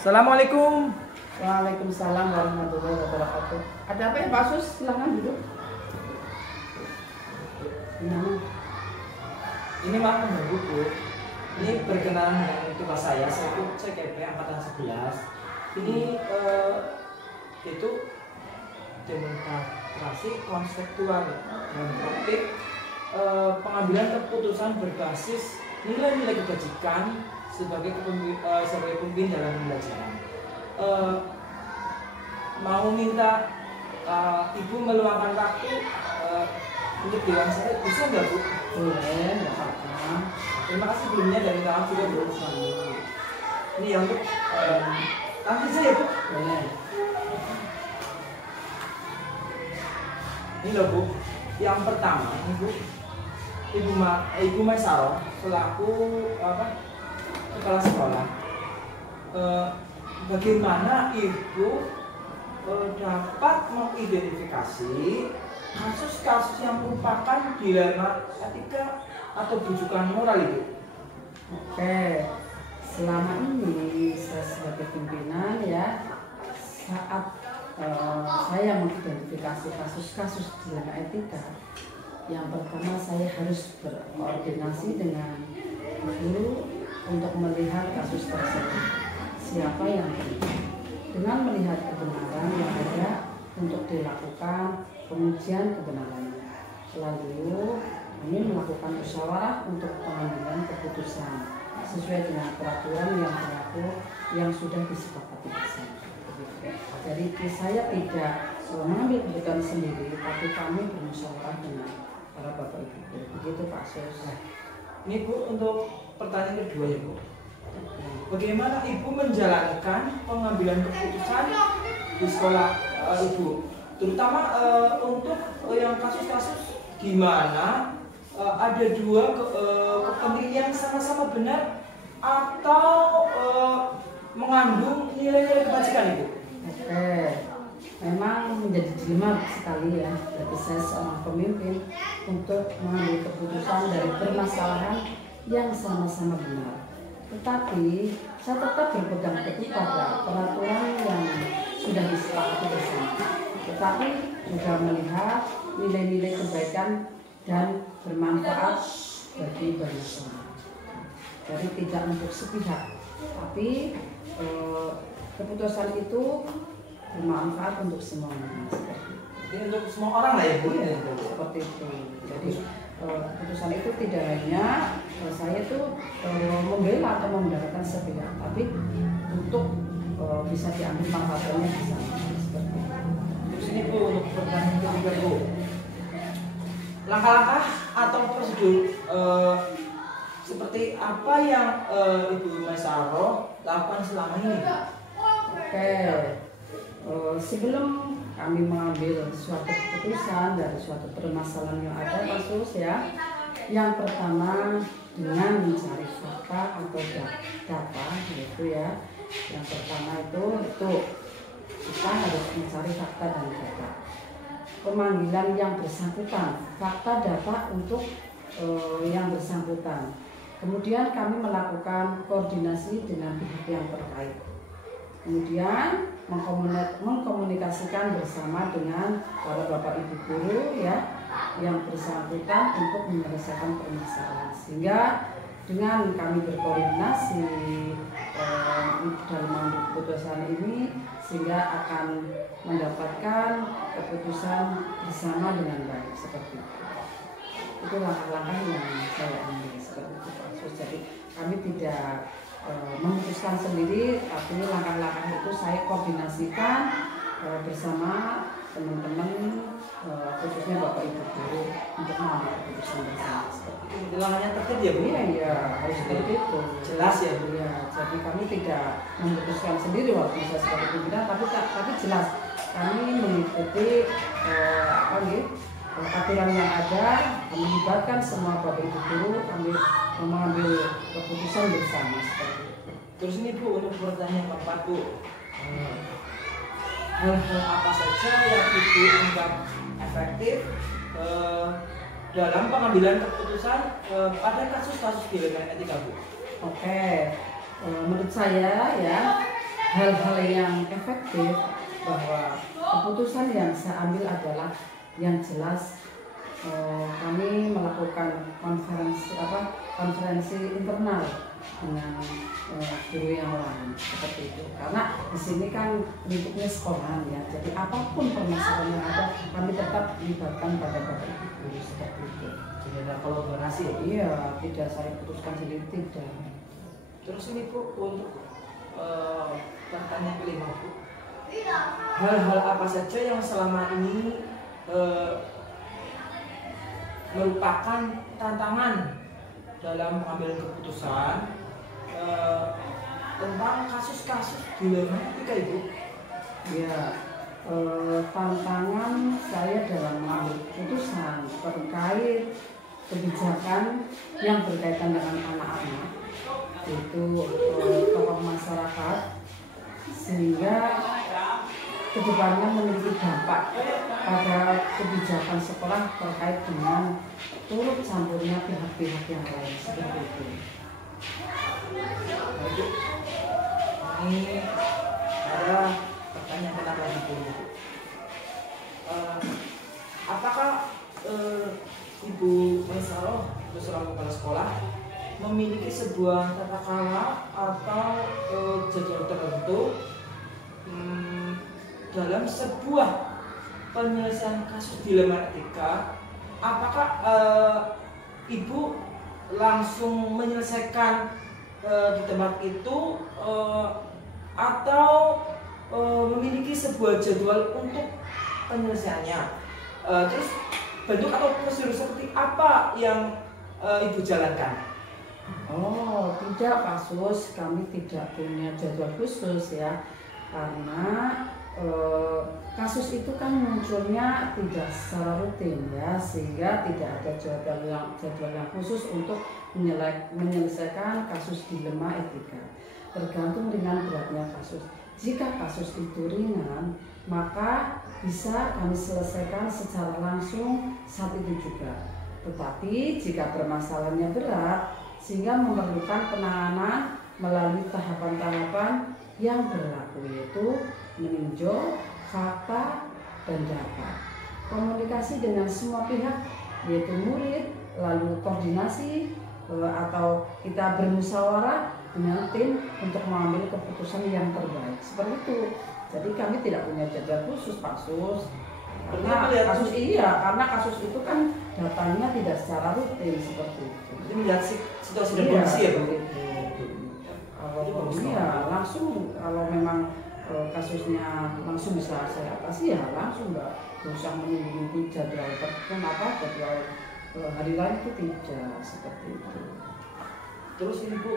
Assalamualaikum. Waalaikumsalam warahmatullahi wabarakatuh. Ada apa ya Pak Sus? Silahkan duduk. Ini maaf mengganggu Bu. Ini berkenalan dengan tugas saya itu CKP angkatan 11. Ini itu demonstrasi konseptual dan praktik pengambilan keputusan berbasis nilai-nilai kebajikan sebagai pemimpin dalam pembelajaran. Mau minta Ibu meluangkan waktu untuk diwawancara, bisa nggak Bu? Boleh, nggak apa-apa. Terima kasih sebelumnya dan minta maaf juga Bu. Ini ya untuk langsung saja Bu. Boleh. Ini loh Bu. Yang pertama, Ibu Maisaro selaku kepala sekolah. Bagaimana Ibu dapat mengidentifikasi kasus-kasus yang merupakan dilema etika atau bujukan moral itu? Oke, selama ini saya sebagai pimpinan ya, saat saya mengidentifikasi kasus-kasus dilema etika, yang pertama saya harus berkoordinasi dengan guru untuk melihat kasus tersebut, siapa yang terlibat. Dengan melihat kebenaran yang ada untuk dilakukan pengujian kebenarannya. Lalu kami melakukan musyawarah untuk pengambilan keputusan sesuai dengan peraturan yang berlaku yang sudah disepakati bersama. Jadi saya tidak mengambil keputusan sendiri, tapi kami bermusyawarah dengan para bapak ibu. Begitu Pak Sus. Ini Bu, untuk pertanyaan kedua ya Bu. Bagaimana Ibu menjalankan pengambilan keputusan di sekolah Ibu, terutama untuk yang kasus-kasus di mana ada dua kepentingan sama-sama benar atau mengandung nilai-nilai kebajikan Ibu? Oke, memang menjadi dilema sekali ya bagi saya seorang pemimpin untuk mengambil keputusan dari permasalahan yang sama-sama benar. Tetapi saya tetap berpegang teguh pada peraturan yang sudah disepakati bersama. Tetapi juga melihat nilai-nilai kebaikan dan bermanfaat bagi banyak orang. Jadi tidak untuk sepihak, tapi keputusan itu bermanfaat untuk semuanya. Jadi untuk semua orang lah ya Bu ya. Seperti itu. Jadi keputusan itu tidak hanya saya itu membela atau membenarkan sepihak, tapi untuk bisa diambil manfaatnya bersama. Seperti itu. Terus ini Bu, untuk pertanyaan ketiga Bu, langkah-langkah atau prosedur seperti apa yang Ibu Maisaro lakukan selama ini? Oke, sebelum kami mengambil suatu keputusan dari suatu permasalahan yang ada Pak Sus ya, yang pertama dengan mencari fakta atau data gitu ya. Yang pertama itu kita harus mencari fakta dan data. Pemanggilan yang bersangkutan, fakta data untuk yang bersangkutan. Kemudian kami melakukan koordinasi dengan pihak yang terkait. Kemudian mengkomunikasikan bersama dengan para bapak ibu guru ya yang bersangkutan untuk menyelesaikan permasalahan, sehingga dengan kami berkoordinasi dalam mengambil keputusan ini sehingga akan mendapatkan keputusan bersama dengan baik seperti itu. Itu langkah-langkah yang saya ambil seperti itu Pak Sus. Jadi kami tidak memutuskan sendiri, tapi langkah-langkah itu saya koordinasikan bersama teman-teman khususnya Bapak Ibu guru untuk mengambil keputusan bersama. Penjelasannya tertib ya Bu? Iya, harus seperti itu. Jelas ya Bu? Iya, jadi kami tidak memutuskan sendiri waktu saya sebagai pimpinan, tapi jelas kami mengikuti aturan yang ada, melibatkan semua Bapak Ibu guru, kami mengambil keputusan bersama seperti itu. Terus ini Bu, untuk pertanyaan keempat Bu, hal-hal apa saja yang Ibu anggap efektif dalam pengambilan keputusan pada kasus-kasus dilema etika Bu? Oke, menurut saya ya hal-hal yang efektif bahwa keputusan yang saya ambil adalah yang jelas kami melakukan konferensi internal dengan guru yang lain seperti itu, karena di sini kan lingkupnya sekolah ya, jadi apapun permasalahan yang ada kami tetap libatkan pada Bapak Ibu guru seperti itu. Jadi ada kolaborasi ya? Iya, tidak saya putuskan sendiri, tidak. Terus ini Bu, untuk pertanyaan kelima Bu, hal-hal apa saja yang selama ini merupakan tantangan dalam mengambil keputusan tentang kasus-kasus dilema etika Ibu? Ya, tantangan saya dalam mengambil keputusan terkait kebijakan yang berkaitan dengan anak-anak, yaitu tokoh masyarakat, sehingga kedepannya memiliki dampak pada kebijakan sekolah terkait dengan turut campurnya pihak-pihak yang lain seperti itu. Ini ada pertanyaan tentang lagi Bu. Apakah Ibu Maisaroh selaku kepala sekolah memiliki sebuah tata krama atau jadwal tertentu dalam sebuah penyelesaian kasus dilema etika? Apakah Ibu langsung menyelesaikan di tempat itu atau memiliki sebuah jadwal untuk penyelesaiannya? Terus bentuk atau prosedur seperti apa yang Ibu jalankan? Oh, tidak Pak Sus, kami tidak punya jadwal khusus ya, karena kasus itu kan munculnya tidak secara rutin ya, sehingga tidak ada jadwal yang khusus untuk menyelesaikan kasus dilema etika. Tergantung ringan beratnya kasus. Jika kasus itu ringan, maka bisa kami selesaikan secara langsung saat itu juga. Tetapi jika permasalahannya berat sehingga memerlukan penanganan melalui tahapan-tahapan yang berlaku, yaitu meninjau fakta dan data, komunikasi dengan semua pihak, yaitu murid, lalu koordinasi atau kita bermusyawarah dengan tim untuk mengambil keputusan yang terbaik. Seperti itu. Jadi kami tidak punya jadwal khusus Pak Sus. Karena kasus itu kan datanya tidak secara rutin seperti itu. Jadi melihat situasi dan kondisi ya Bu? Kalau langsung, kalau memang kasusnya langsung bisa saya atasi ya langsung, nggak usah menunggu jadwal jadwal hari lain itu tidak seperti itu. Terus ini Bu,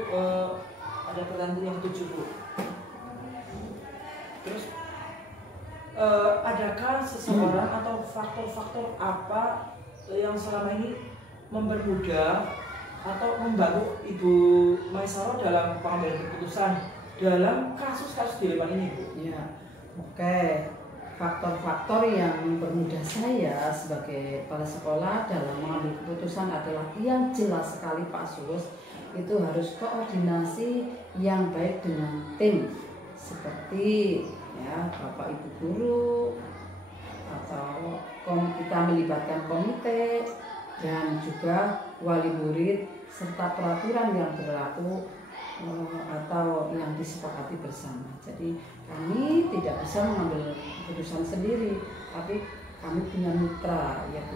ada pertanyaan yang ketujuh Bu. Terus adakah seseorang atau faktor-faktor apa yang selama ini mempermudah atau membantu Ibu Maisaroh dalam pengambilan keputusan dalam kasus-kasus dilema ini Bu? Ya, oke. Faktor-faktor yang mempermudah saya sebagai kepala sekolah dalam mengambil keputusan adalah yang jelas sekali Pak Sus, itu harus koordinasi yang baik dengan tim, seperti ya Bapak Ibu guru, atau kita melibatkan komite dan juga wali murid serta peraturan yang berlaku atau yang disepakati bersama. Jadi kami tidak bisa mengambil keputusan sendiri, tapi kami punya mitra, yaitu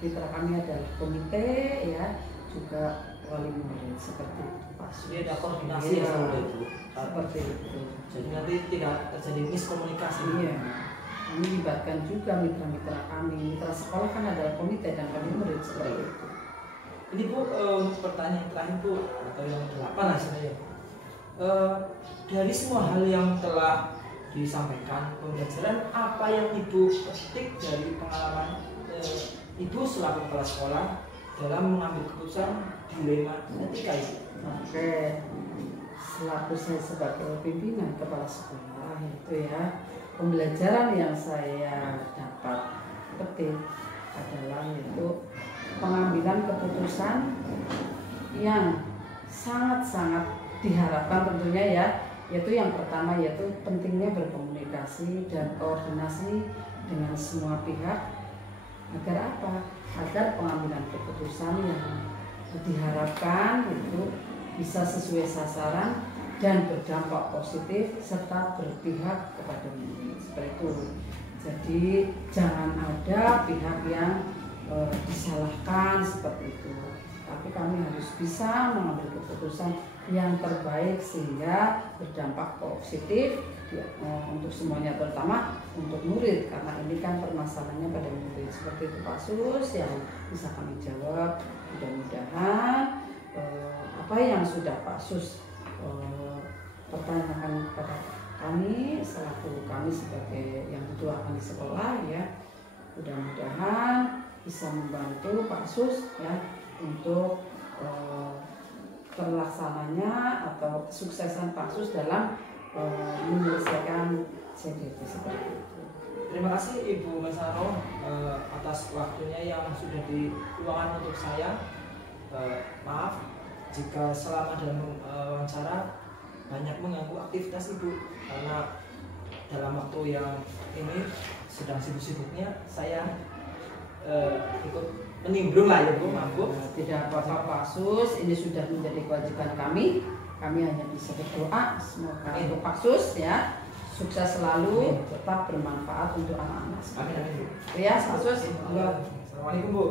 mitra kami adalah komite ya, juga wali murid seperti itu Pak. Jadi ada koordinasi ya sama Ibu. Seperti itu. Jadi nanti tidak terjadi miskomunikasi. Iya. kami libatkan juga mitra-mitra kami. Mitra sekolah kan adalah komite dan kami murid seperti itu. Ini Bu, untuk pertanyaan terakhir Bu, atau yang ke-8 lah sebenarnya. Dari semua hal yang telah disampaikan pembelajaran, apa yang Ibu petik dari pengalaman Ibu selaku kepala sekolah dalam mengambil keputusan dilema etika itu? Oke, selaku saya sebagai pimpinan kepala sekolah itu ya, pembelajaran yang saya dapat petik adalah itu pengambilan keputusan yang sangat-sangat diharapkan tentunya ya, yaitu yang pertama yaitu pentingnya berkomunikasi dan koordinasi dengan semua pihak agar apa? Agar pengambilan keputusan yang diharapkan itu bisa sesuai sasaran dan berdampak positif serta berpihak kepada murid, seperti itu. Jadi jangan ada pihak yang disalahkan seperti itu, tapi kami harus bisa mengambil keputusan yang terbaik sehingga berdampak positif untuk semuanya, terutama untuk murid, karena ini kan permasalahannya pada murid. Seperti itu Pak Sus yang bisa kami jawab. Mudah-mudahan apa yang sudah Pak Sus pertanyakan kepada kami selaku kami sebagai yang dituakan di sekolah ya, mudah-mudahan bisa membantu Pak Sus ya untuk terlaksananya atau kesuksesan Pak Sus dalam menyelesaikan CDT seperti itu. Terima kasih Ibu Maisaro atas waktunya yang sudah diluangkan untuk saya. Maaf jika selama dalam wawancara banyak mengganggu aktivitas Ibu, karena dalam waktu yang ini sedang sibuk-sibuknya saya ikut menimbrung lah ya Bu, maaf Bu. Tidak apa-apa Pak Sus, ini sudah menjadi kewajiban kami. Kami hanya bisa berdoa semoga untuk Pak Sus ya sukses selalu, tetap bermanfaat untuk anak-anak. Amin amin Bu. Ya Pak Sus. Assalamualaikum Bu.